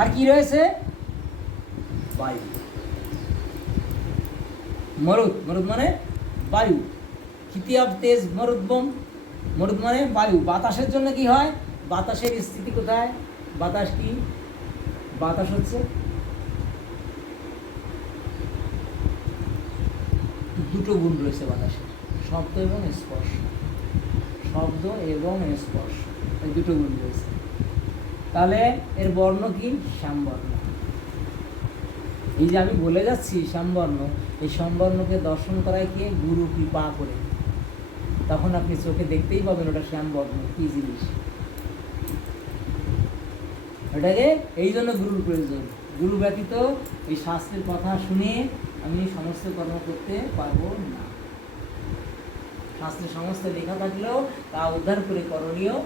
আর কি রয়েছে? বায়ু। মরুদ, মরুদ মানে বায়ু। ক্ষিতিয়াব তেজ মরুদ্বম, মরুদ মানে বায়ু। বাতাসের জন্য কি হয়? বাতাসের স্থিতি কোথায়? বাতাস কি? বাতাস হচ্ছে দুটো গুণ রয়েছে বাতাসের, শব্দ এবং স্পর্শ। শব্দ এবং স্পর্শ, এই দুটো গুণ রয়েছে। তাহলে এর বর্ণ কি? শ্যামবর্ণ। এই যে আমি বলে যাচ্ছি শ্যামবর্ণ, এই শ্যামবর্ণকে দর্শন করায় কে? গুরু কৃপা করে। তখন আপনি চোখে দেখতেই পাবেন ওটা শ্যামবর্ণ কি জিনিস। ওটাকে এই জন্য গুরুর প্রয়োজন। গুরু ব্যতীত এই শাস্ত্রের কথা শুনে আমি সমস্ত কর্ম করতে পারবো না। শাস্ত্রে সমস্ত লেখা থাকলেও তা উদ্ধার করে করণীয়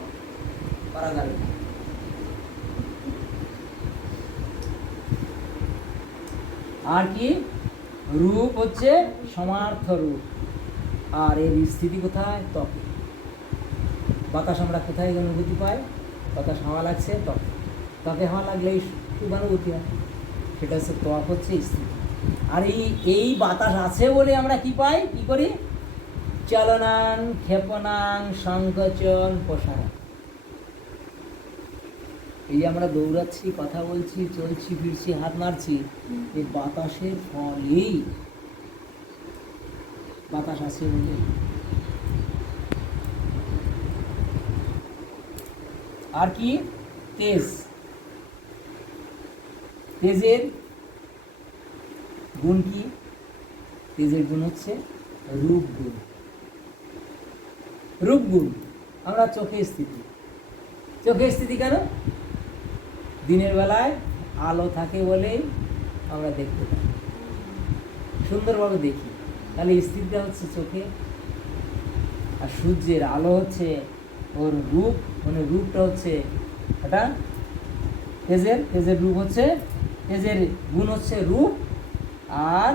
করা যাবে না। আর কি? রূপ হচ্ছে সমার্থ রূপ। আর এর স্থিতি কোথায়? ত্বকে। বাতাস আমরা কোথায় অনুভূতি পাই? বাতাস হাওয়া লাগছে ত্বকে, ত্বকে হাওয়া লাগলেই খুব অনুভূতি হয়, সেটা হচ্ছে ত্বক, হচ্ছে স্থিতি। আর এই বাতাস আছে বলে আমরা কি পাই? কি করি? চলনাং ক্ষেপণাং সংকোচন প্রসারণ। এই যে আমরা দৌড়াচ্ছি, কথা বলছি, চলছি ফিরছি, হাত নাড়ছি, এই বাতাসের ফলেই। বাতাস আছে বলে। আর কি? তেজ। তেজের গুণ কি? তেজের গুণ হচ্ছে রূপ গুণ। রূপ গুণ আমরা চোখে স্থিতি। চোখে স্থিতি কেন? দিনের বেলায় আলো থাকে বলেই আমরা দেখতে পাই, সুন্দরভাবে দেখি। তাহলে স্থিতিটা হচ্ছে চোখে। আর সূর্যের আলো হচ্ছে ওর রূপ, মানে রূপটা হচ্ছে এটা তেজের। তেজের রূপ হচ্ছে, তেজের গুণ হচ্ছে রূপ আর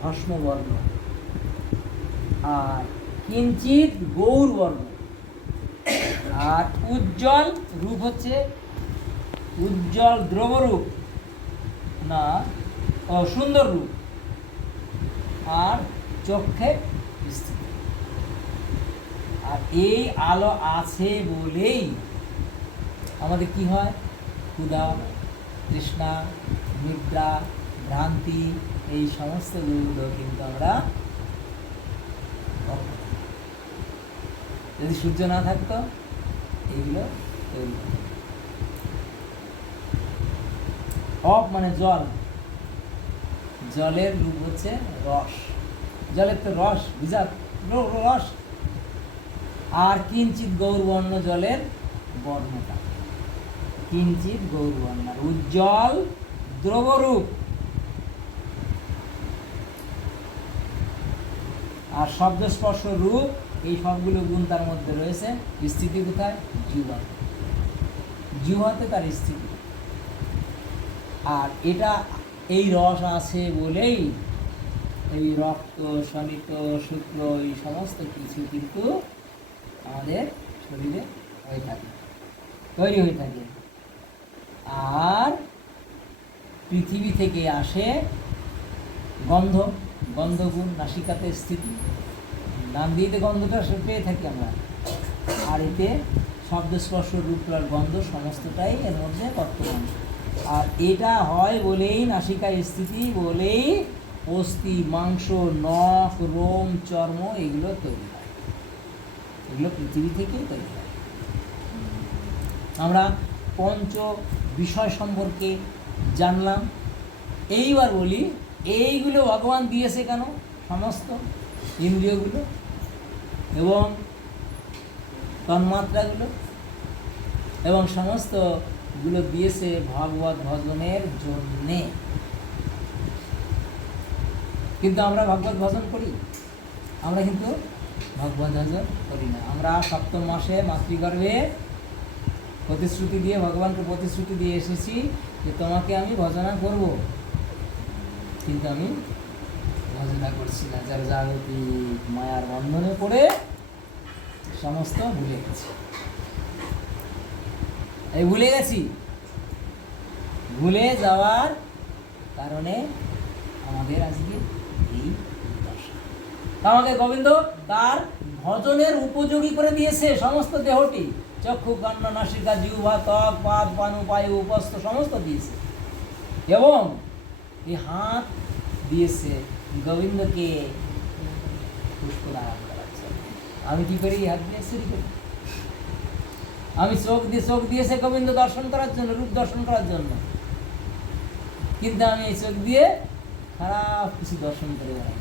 ভস্ম বর্ণ। আর কিঞ্চিত গৌর বর্ণ। আর উজ্জ্বল রূপ হচ্ছে উজ্জ্বল দ্রবরূপ, না সুন্দর রূপ। আর চোখে স্থিতি। আর এই আলো আছে বলেই আমাদের কি হয়? ক্ষুধা, তৃষ্ণা, নিদ্রা, ভ্রান্তি, এই সমস্ত গুলো কিন্তু আমরা, যদি সূর্য না থাকতো এইগুলো তৈরি হতো। অপ মানে জল, জলের রূপ হচ্ছে রস। জলের তো রস, ভিজা রস। আর কিঞ্চিত গৌরবর্ণ জলের বর্ণটা, কিঞ্চিত গৌরবর্ণ, উজ্জ্বল দ্রবরূপ। আর শব্দ স্পর্শ রূপ, এই সবগুলো গুণ তার মধ্যে রয়েছে। স্থিতি কোথায়? জিহ্বা। জিহ্বাতে তার স্থিতি। আর এটা এই রস আছে বলেই এই রক্ত, শনিত, শুক্র, এই সমস্ত কিছু কিন্তু আমাদের শরীরে হয়ে থাকে, তৈরি হয়ে থাকে। আর পৃথিবী থেকে আসে গন্ধ, গন্ধগুণ, নাসিকাতে স্থিতি, নাম দিয়ে গন্ধটা পেয়ে থাকি আমরা। আর এতে শব্দ স্পর্শ রূপ আর গন্ধ সমস্তটাই এর মধ্যে বর্তমান। আর এটা হয় বলেই, নাসিকায় স্থিতি বলেই অস্থি, মাংস, নখ, রোম, চর্ম এগুলো তৈরি হয়। এগুলো পৃথিবী থেকেই তৈরি হয়। আমরা পঞ্চ বিষয় সম্পর্কে জানলাম। এইবার বলি, এইগুলো ভগবান দিয়েছে কেন? সমস্ত ইন্দ্রিয়গুলো এবং তন্মাত্রাগুলো এবং সমস্তগুলো দিয়েছে ভগবত ভজনের জন্যে। কিন্তু আমরা ভগবত ভজন করি? আমরা কিন্তু ভগবত ভজন করি না। আমরা সপ্তম মাসে মাতৃগর্ভে প্রতিশ্রুতি দিয়ে, ভগবানকে প্রতিশ্রুতি দিয়ে এসেছি যে তোমাকে আমি ভজনা করব, কিন্তু আমি ভজনা করছি না। যার জাগতিক মায়ার বন্ধনে পড়ে সমস্ত ভুলে গেছি। এই ভুলে গেছি, ভুলে যাওয়ার কারণে আমাদের আজকে এই দশা। আমাকে গোবিন্দ তার ভজনের উপযোগী করে দিয়েছে সমস্ত দেহটি, চক্ষু, কান্ন, নাসিকা, জিহ্বা, ত্বক, পাদ, পানু, পায়ু, উপস্থ সমস্ত দিয়েছে, এবং এই হাত দিয়েছে গোবিন্দকে পুষ্প দান করার জন্য। আমি কি করি? হাত দিয়ে চুরি করি। আমি চোখ দিয়েছে গোবিন্দ দর্শন করার জন্য, রূপ দর্শন করার জন্য, কিন্তু আমি এই চোখ দিয়ে খারাপ কিছু দর্শন করে বেড়াই।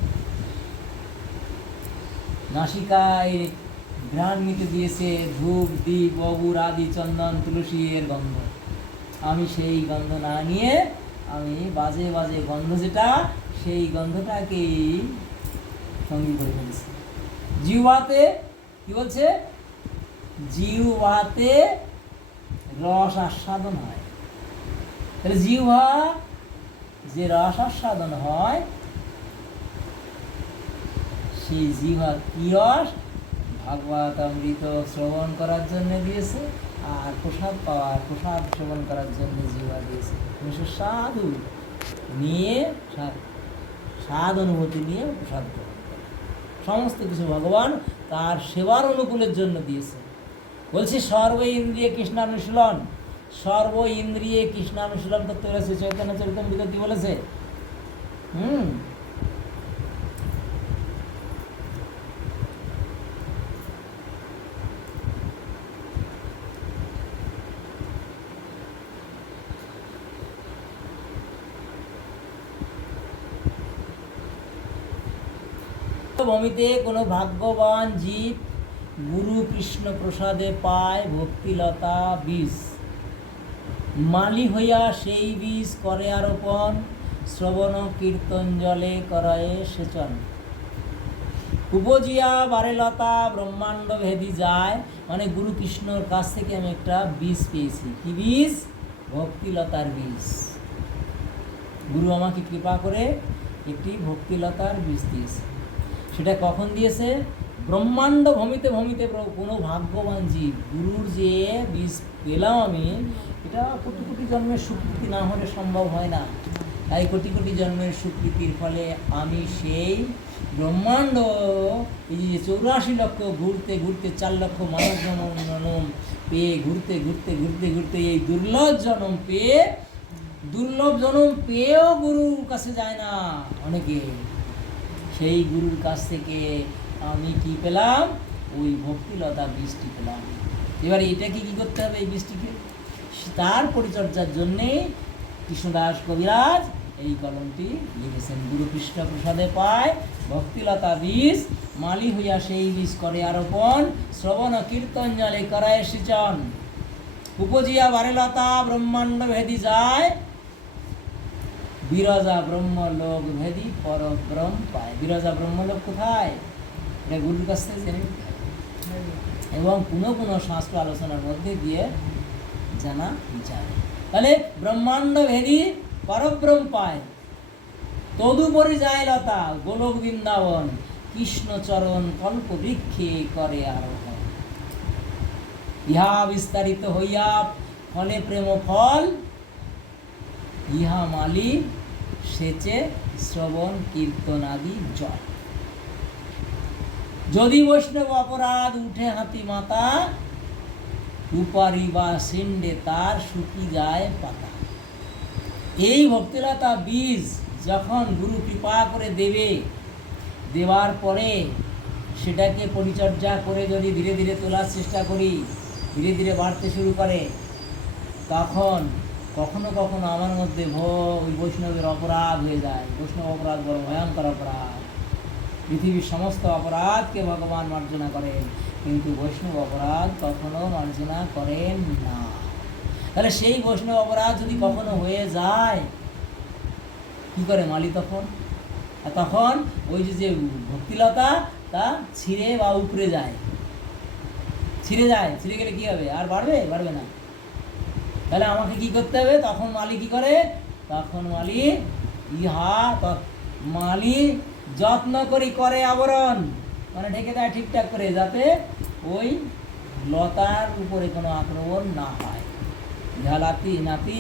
নাসিকায় ঘ্রাণ নিতে দিয়েছে ধূপ, দীপ, অগুর আদি, চন্দন, তুলসী এর গন্ধ। আমি সেই গন্ধ না নিয়ে আমি বাজে বাজে গন্ধ যেটা, সেই গন্ধটাকেই সঙ্গী করে ফেলেছি। জিহ্বাতে কি বলছে? জিহ্বাতে রস আস্বাদন হয়। তাহলে জিহ্বা যে রস আস্বাদন হয়, সেই জিহ্বা কি রস? ভাগবত অমৃত শ্রবণ করার জন্য দিয়েছে, আর প্রসাদ সেবন করার জন্য জিহ্বা দিয়েছে। সাধু নিয়ে স্বাদ অনুভূতি নিয়ে প্রসাদ গ্রহণ করে। সমস্ত কিছু ভগবান তার সেবার অনুকূলের জন্য দিয়েছে। বলছি সর্ব ইন্দ্রিয় কৃষ্ণানুশীলন, সর্ব ইন্দ্রিয়ে কৃষ্ণানুশীলন করতে বলেছে। চৈতন্য চরিতামৃত কি বলেছে? ভূমিতে কোনো ভাগ্যবান জীব গুরু কৃষ্ণ প্রসাদে পায় ভক্তিলতা বীজ, মালি হইয়া সেই বীজ করে আরোপণ, শ্রবণ কীর্তন জলে করায় সেচন। উপজিয়া বারেলতা ব্রহ্মাণ্ড ভেদি যায়, মানে গুরু কৃষ্ণর কাছ থেকে আমি একটা বীজ পেয়েছি। কি বীজ? ভক্তিলতার বীজ। গুরু আমাকে কৃপা করে একটি ভক্তিলতার বীজ দিয়েছে। সেটা কখন দিয়েছে? ব্রহ্মাণ্ড ভূমিতে ভূমিতে কোনো ভাগ্যবান জীব গুরুর যে বীজ পেলাম আমি, এটা কোটি কোটি জন্মের স্বীকৃতি না হলে সম্ভব হয় না। তাই কোটি কোটি জন্মের স্বীকৃতির ফলে আমি সেই ব্রহ্মাণ্ড, এই যে 84 লক্ষ ঘুরতে ঘুরতে 4 লক্ষ মানব জন্ম পেয়ে ঘুরতে ঘুরতে ঘুরতে ঘুরতে এই দুর্লভ জন্ম পেয়েও গুরুর কাছে যায় না অনেকে। সেই গুরুর কাছ থেকে আমি কি পেলাম? ওই ভক্তিলতা বীজটি পেলাম। এবার এটাকে কি করতে হবে? এই বীজটিকে তার পরিচর্যার জন্যে কৃষ্ণদাস কবিরাজ এই কলমটি লিখেছেন। গুরু কৃষ্ণ প্রসাদে পায় ভক্তিলতা বীজ, মালি হইয়া সেই বীজ করে আরোপণ, শ্রবণ কীর্তন জলে করায় সিঁচন। উপজিয়া বারেলতা ব্রহ্মাণ্ড ভেদি যায়, বিরজা ব্রহ্মলোক ভেদি পরব্রহ্ম পায়। বিরজা ব্রহ্মলোক কোথায়? এটা গুরুর কাছ থেকে জেনে নিতে হবে, এবং কোনো কোনো শাস্ত্র আলোচনার মধ্যে দিয়ে জানা যায়। তাহলে ব্রহ্মাণ্ড ভেদি পরব্রহ্ম পায়, তদুপরি যায় লতা গোলক বৃন্দাবন, কৃষ্ণচরণ কল্প বৃক্ষে করে আরোহণ। ইহা বিস্তারিত হইয়া ফলে প্রেম ফল, ইহা মালি সেচে শ্রবণ কীর্তন আদি জল। যদি বৈষ্ণব অপরাধ উঠে হাতি মাতা, উপারি বা সিন্ডে তার শুকি যায় পাতা। এই ভক্তিলতা বীজ যখন গুরু কৃপা করে দেওয়ার পরে সেটাকে পরিচর্যা করে যদি ধীরে ধীরে তোলার চেষ্টা করি, ধীরে ধীরে বাড়তে শুরু করে, তখন কখনো কখনো আমার মধ্যে ওই বৈষ্ণবের অপরাধ হয়ে যায়। বৈষ্ণব অপরাধ বড় ভয়ঙ্কর অপরাধ। পৃথিবীর সমস্ত অপরাধকে ভগবান মার্জনা করেন, কিন্তু বৈষ্ণব অপরাধ কখনো মার্জনা করেন না। তাহলে সেই বৈষ্ণব অপরাধ যদি কখনো হয়ে যায়, কি করে মালি তখন? তখন ওই যে ভক্তিলতা তা ছিঁড়ে বা উপরে যায়, ছিঁড়ে গেলে কি হবে? আর বাড়বে না। তাহলে আমাকে কি করতে হবে? তখন মালি কি করে? তখন মালি যত্ন করে আবরণ, মানে ঢেকে দেয় ঠিকঠাক করে, যাতে ওই লতার উপরে কোনো আক্রমণ না হয়। ঝালাতি নাতি